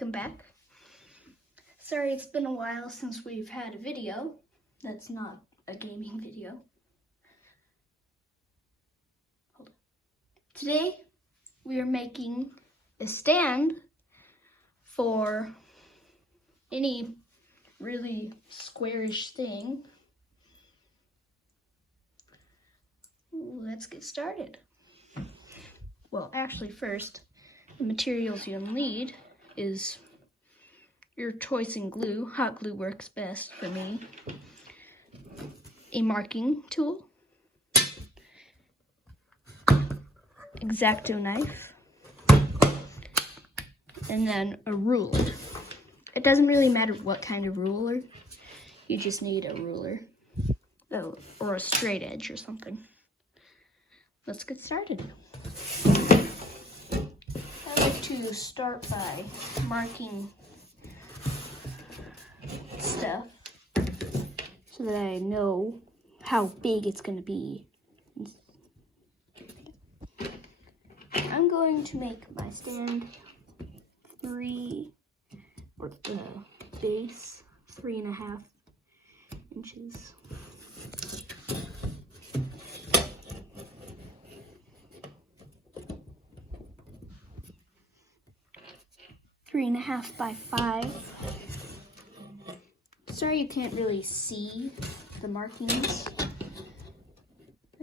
welcome back. Sorry it's been a while since we've had a video that's not a gaming video. Hold on. Today we are making a stand for any really squarish thing. Let's get started. Well, actually first, the materials you'll need is your choice in glue. Hot glue works best for me. A marking tool. X-Acto knife. And then a ruler. It doesn't really matter what kind of ruler. You just need a ruler. Or a straight edge or something. Let's get started. I like to start by marking stuff so that I know how big it's going to be. I'm going to make my stand 3, or the base 3.5 inches. Three and a half by 5. Sorry you can't really see the markings.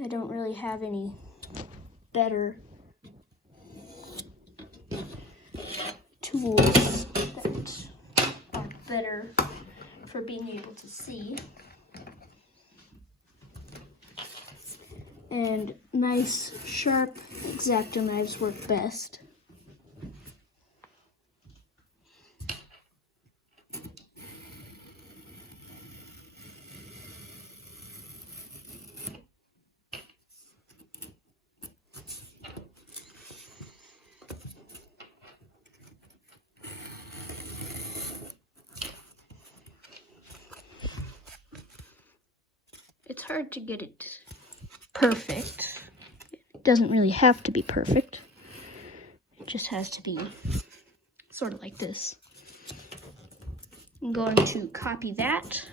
I don't really have any better tools that are better for being able to see. And nice, sharp X-Acto knives work best. It's hard to get it perfect. It doesn't really have to be perfect. It just has to be sort of like this. I'm going to copy that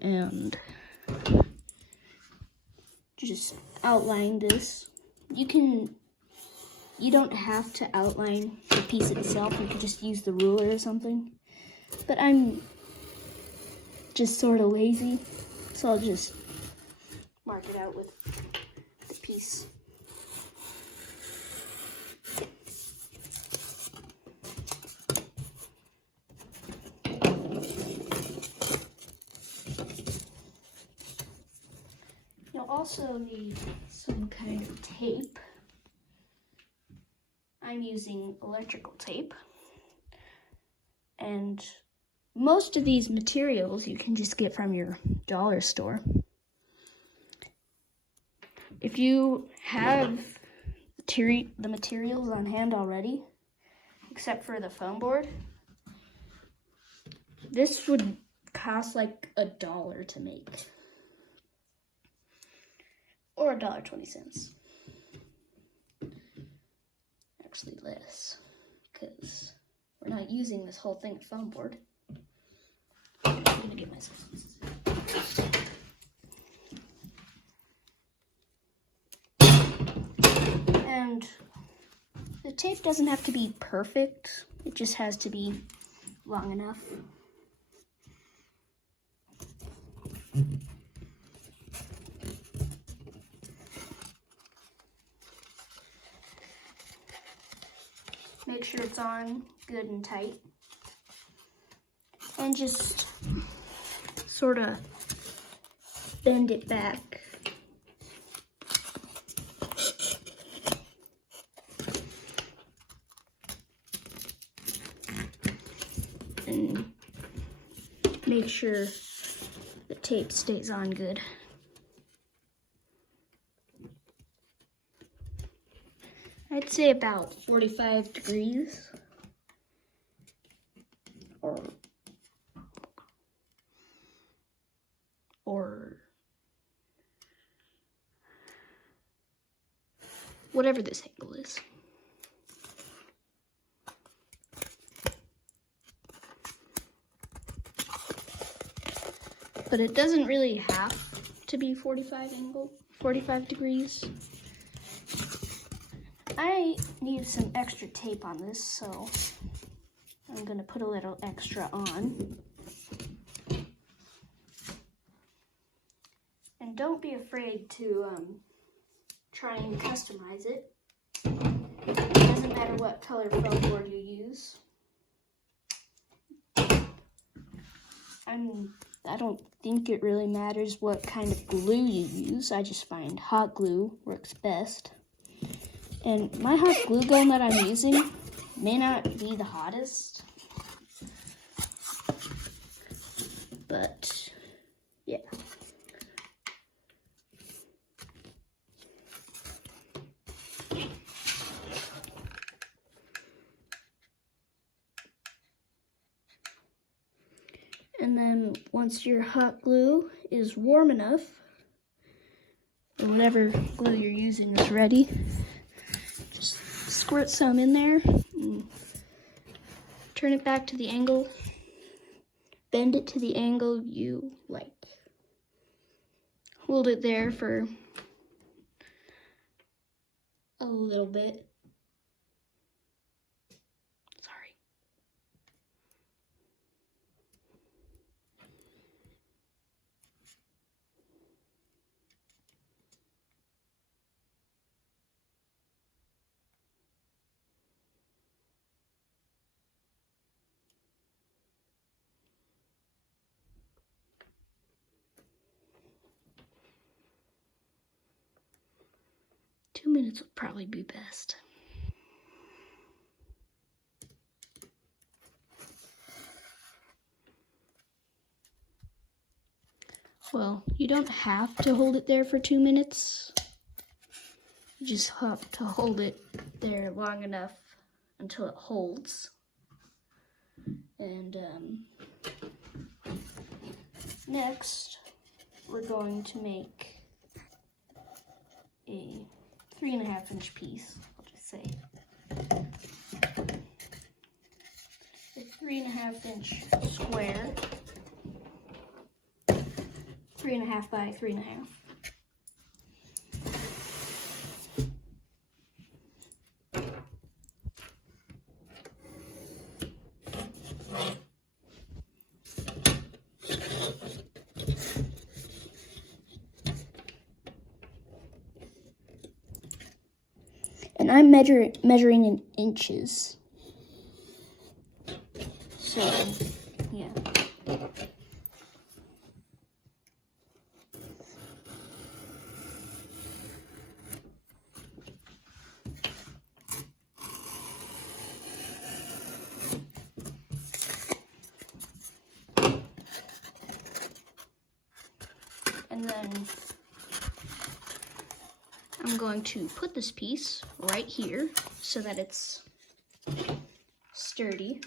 and just outline this. You don't have to outline the piece itself. You could just use the ruler or something. But I'm just sort of lazy. So I'll just mark it out with the piece. You'll also need some kind of tape. I'm using electrical tape. And most of these materials you can just get from your dollar store. If you have the materials on hand already, except for the foam board, this would cost like $1 to make. Or $1.20. Actually less, because we're not using this whole thing of foam board. I'm gonna get myself some. And the tape doesn't have to be perfect. It just has to be long enough. Make sure it's on good and tight. And just sort of bend it back. And make sure the tape stays on good. I'd say about 45 degrees. Or whatever this angle is. but it doesn't really have to be 45 degrees. I need some extra tape on this, so I'm gonna put a little extra on. And don't be afraid to try and customize it. It doesn't matter what color foam board you use. I don't think it really matters what kind of glue you use. I just find hot glue works best. And my hot glue gun that I'm using may not be the hottest, but yeah. And then once your hot glue is warm enough, or whatever glue you're using is ready, just squirt some in there, and turn it back to the angle, bend it to the angle you like. Hold it there for a little bit. Sorry. Two minutes would probably be best. Well, you don't have to hold it there for 2 minutes. You just have to hold it there long enough until it holds. And next, we're going to make a 3.5 inch piece, I'll just say. A 3.5 inch square. 3.5 by 3.5. And I'm measuring in inches. So, yeah. And then I'm going to put this piece right here so that it's sturdy.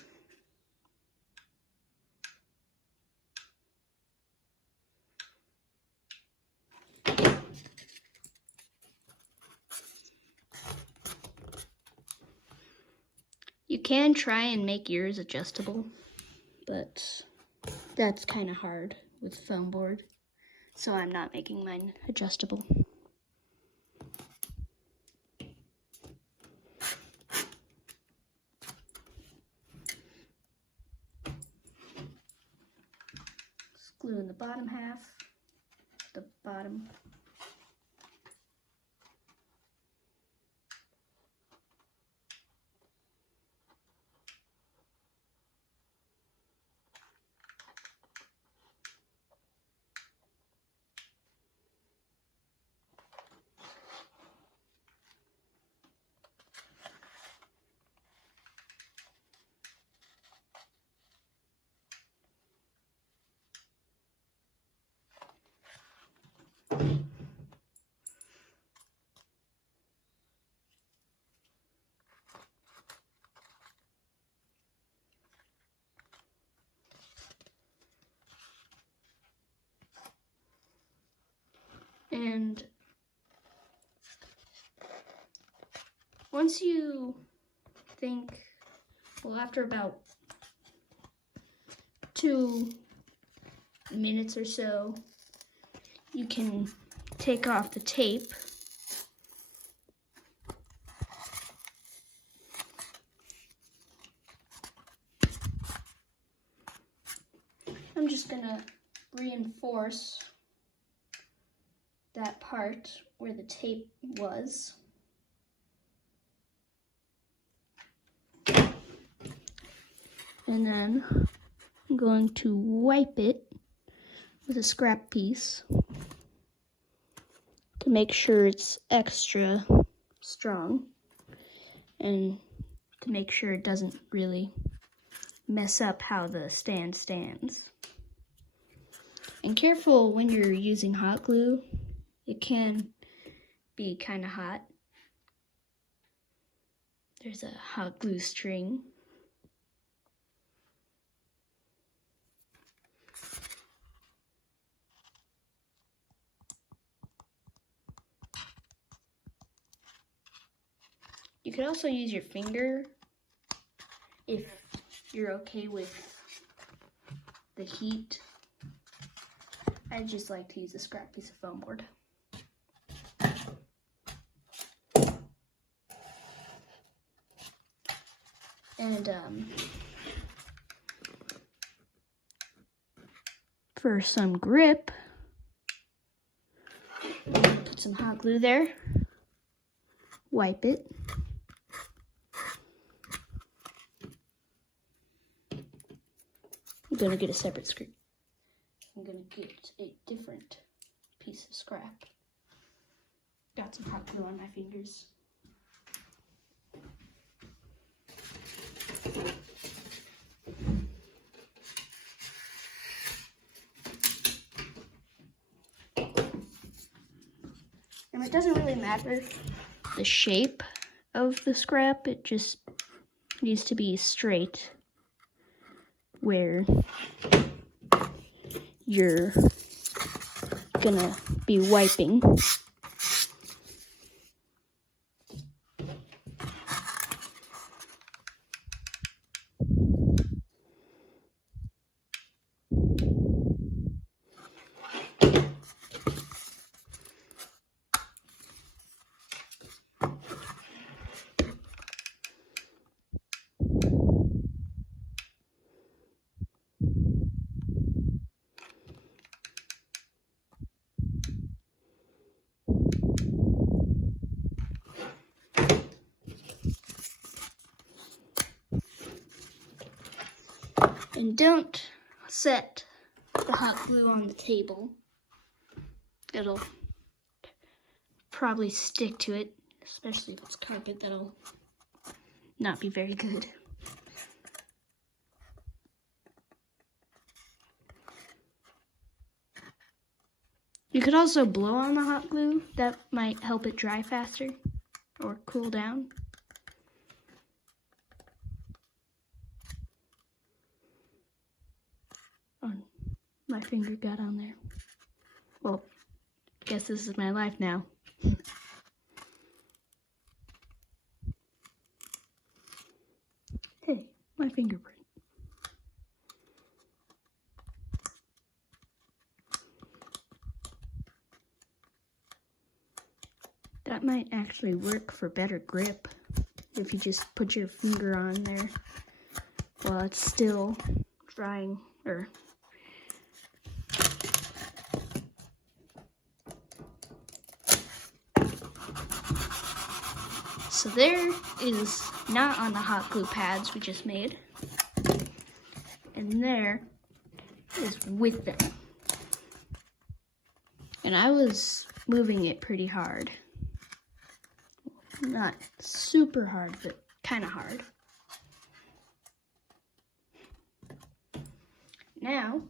You can try and make yours adjustable, but that's kind of hard with foam board, so I'm not making mine adjustable. Just glue in the bottom half, the bottom. And once you think, well, after about 2 minutes or so, you can take off the tape. I'm just gonna reinforce that part where the tape was. And then I'm going to wipe it with a scrap piece to make sure it's extra strong and to make sure it doesn't really mess up how the stand stands. And careful when you're using hot glue. It can be kind of hot. There's a hot glue string. You could also use your finger if you're okay with the heat. I just like to use a scrap piece of foam board. And for some grip, put some hot glue there, wipe it. I'm gonna get a separate screw. I'm gonna get a different piece of scrap. Got some hot glue on my fingers. And it doesn't really matter the shape of the scrap, it just needs to be straight where you're gonna be wiping. And don't set the hot glue on the table. It'll probably stick to it, especially if it's carpet. That'll not be very good. You could also blow on the hot glue. That might help it dry faster or cool down. Oh, my finger got on there. Well, guess this is my life now. Hey, my fingerprint. That might actually work for better grip if you just put your finger on there while it's still drying or so there is not on the hot glue pads we just made, and there is with them. And I was moving it pretty hard. Not super hard, but kind of hard. Now,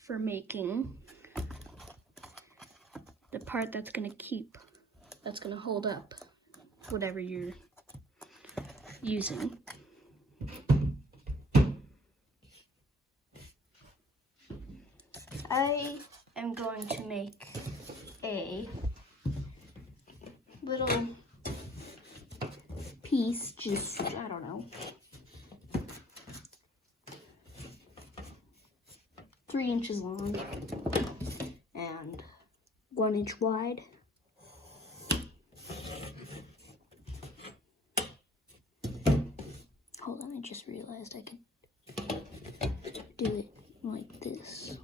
for making the part that's going to hold up whatever you're using. I am going to make a little piece, just, I don't know, 3 inches long and 1 inch wide. Hold on, I just realized I could do it like this.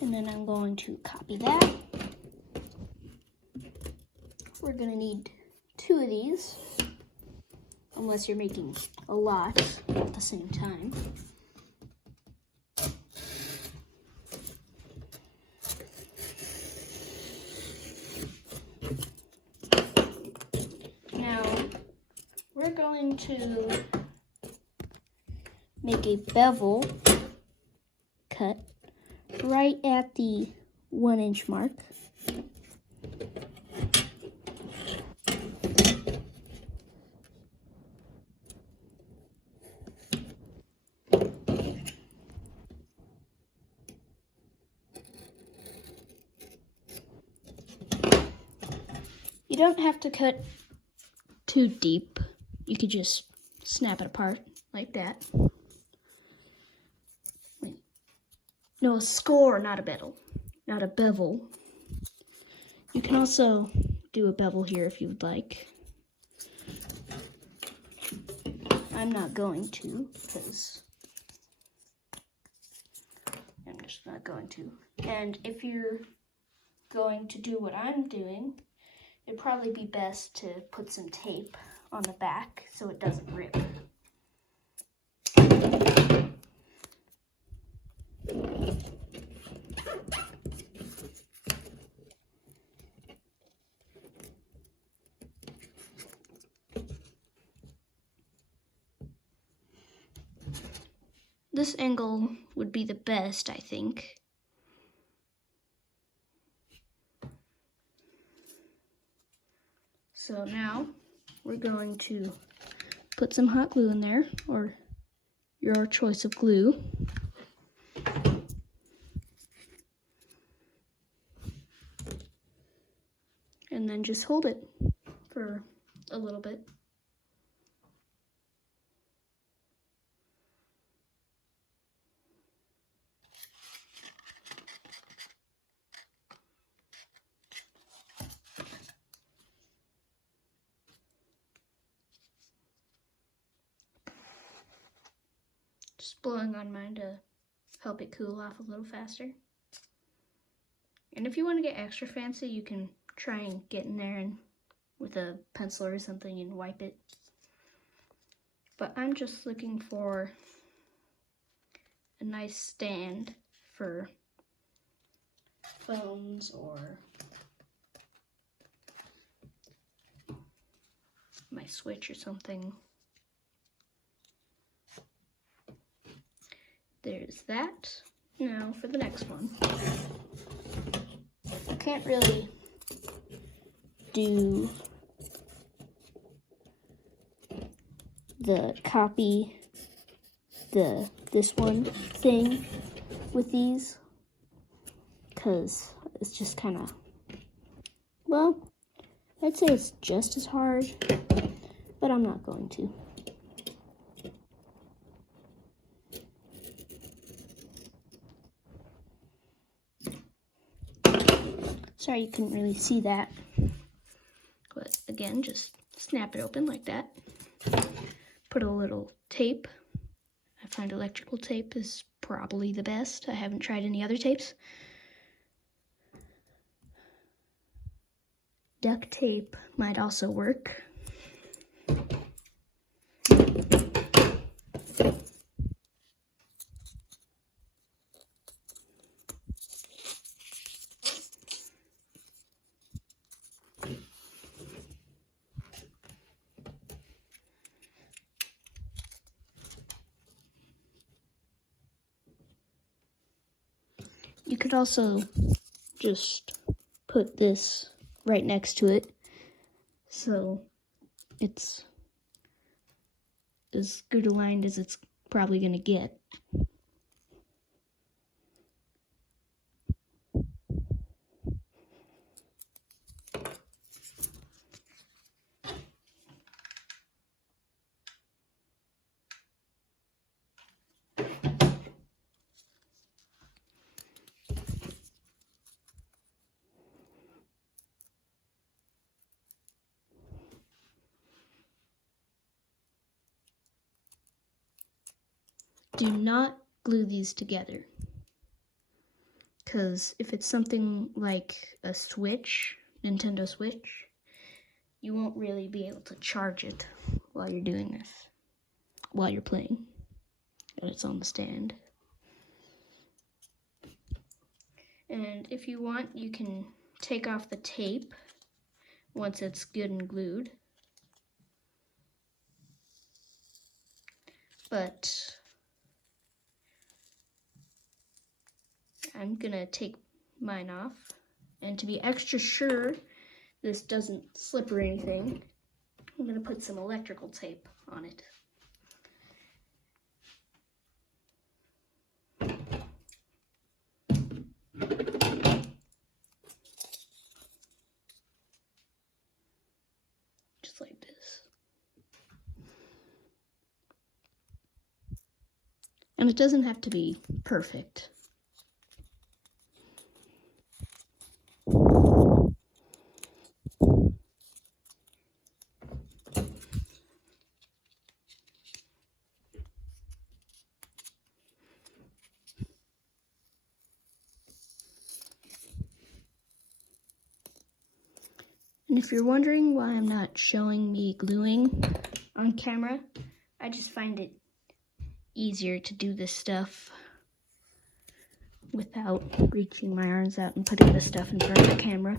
And then I'm going to copy that. We're gonna need 2 of these, unless you're making a lot at the same time. Now, we're going to make a bevel cut right at the 1 inch mark. You don't have to cut too deep. You could just snap it apart like that. Wait. No, a score, not a bevel. Not a bevel. You can also do a bevel here if you would like. I'm not going to, because I'm just not going to. And if you're going to do what I'm doing, it'd probably be best to put some tape on the back so it doesn't rip. This angle would be the best, I think. So now we're going to put some hot glue in there, or your choice of glue. And then just hold it for a little bit. Just blowing on mine to help it cool off a little faster. And if you want to get extra fancy, you can try and get in there and with a pencil or something and wipe it. But I'm just looking for a nice stand for phones or my Switch or something. There's that. Now for the next one. I can't really do the copy this one thing with these, because it's just kind of, well, I'd say it's just as hard, but I'm not going to. Sorry you couldn't really see that. But again, just snap it open like that. Put a little tape. I find electrical tape is probably the best. I haven't tried any other tapes. Duct tape might also work. You could also just put this right next to it, so it's as good aligned as it's probably going to get. Do not glue these together, because if it's something like a Switch, Nintendo Switch, you won't really be able to charge it while you're doing this, while you're playing, and it's on the stand. And if you want, you can take off the tape once it's good and glued. But I'm gonna take mine off, and to be extra sure this doesn't slip or anything, I'm gonna put some electrical tape on it. Just like this. And it doesn't have to be perfect. And if you're wondering why I'm not showing me gluing on camera, I just find it easier to do this stuff without reaching my arms out and putting the stuff in front of the camera.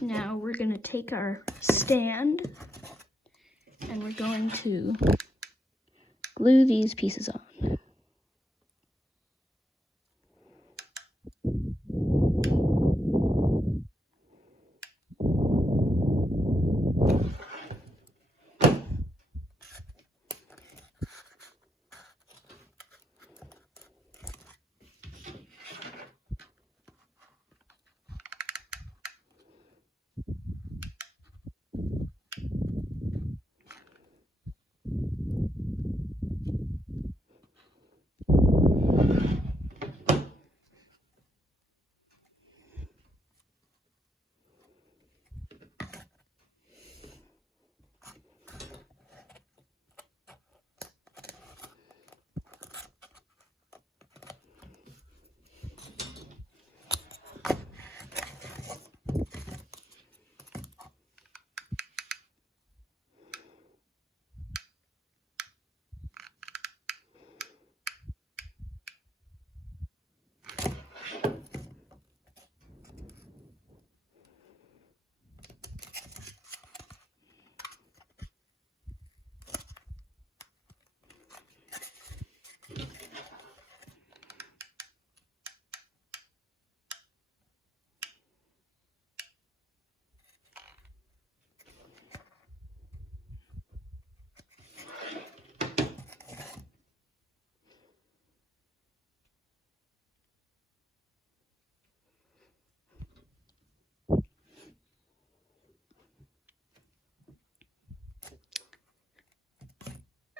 Now we're going to take our stand and we're going to glue these pieces on.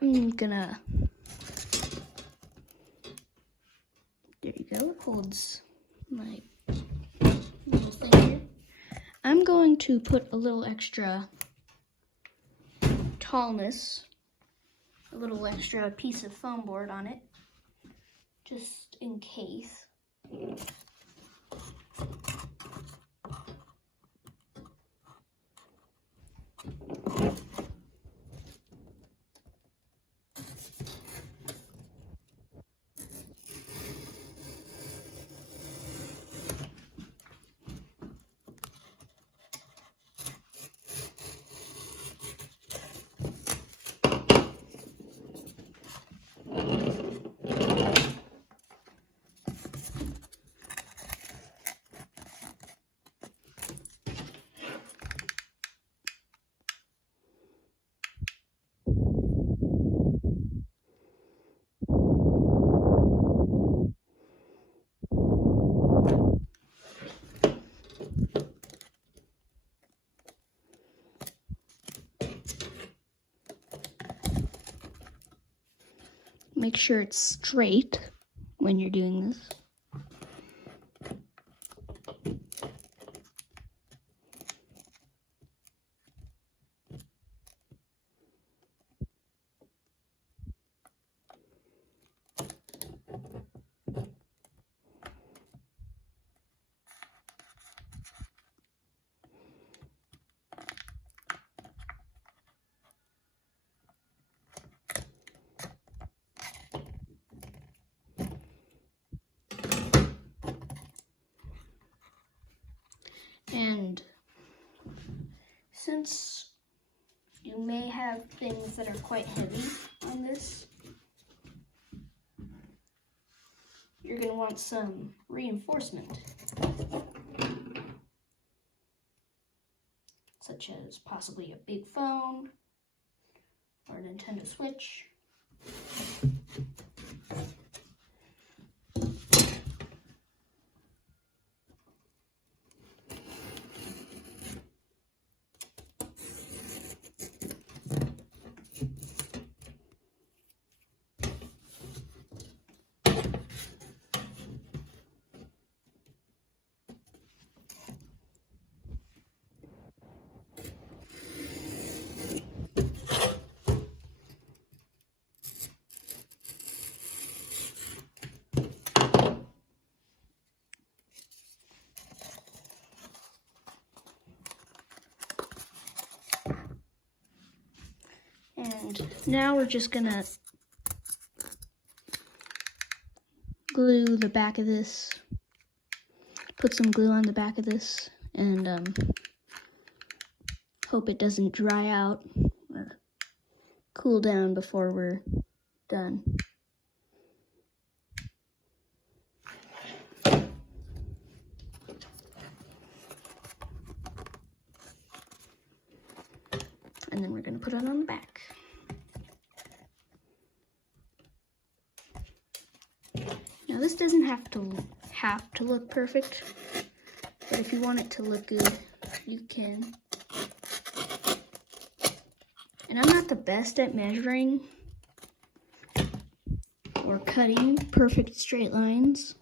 I'm gonna, there you go, it holds my little thing here. I'm going to put a little extra tallness, a little extra piece of foam board on it, just in case. make sure it's straight when you're doing this. And since you may have things that are quite heavy on this, you're going to want some reinforcement, such as possibly a big phone or a Nintendo Switch. And now we're just gonna glue the back of this, put some glue on the back of this, and hope it doesn't dry out or cool down before we're done. And then we're gonna put it on the back. Now this doesn't have to look perfect, but if you want it to look good, you can. And I'm not the best at measuring or cutting perfect straight lines.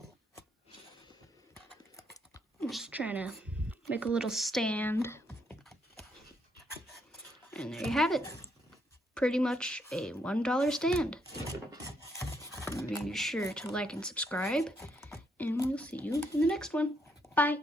I'm just trying to make a little stand. And there you have it. Pretty much a $1 stand. Be sure to like and subscribe, and we'll see you in the next one. Bye.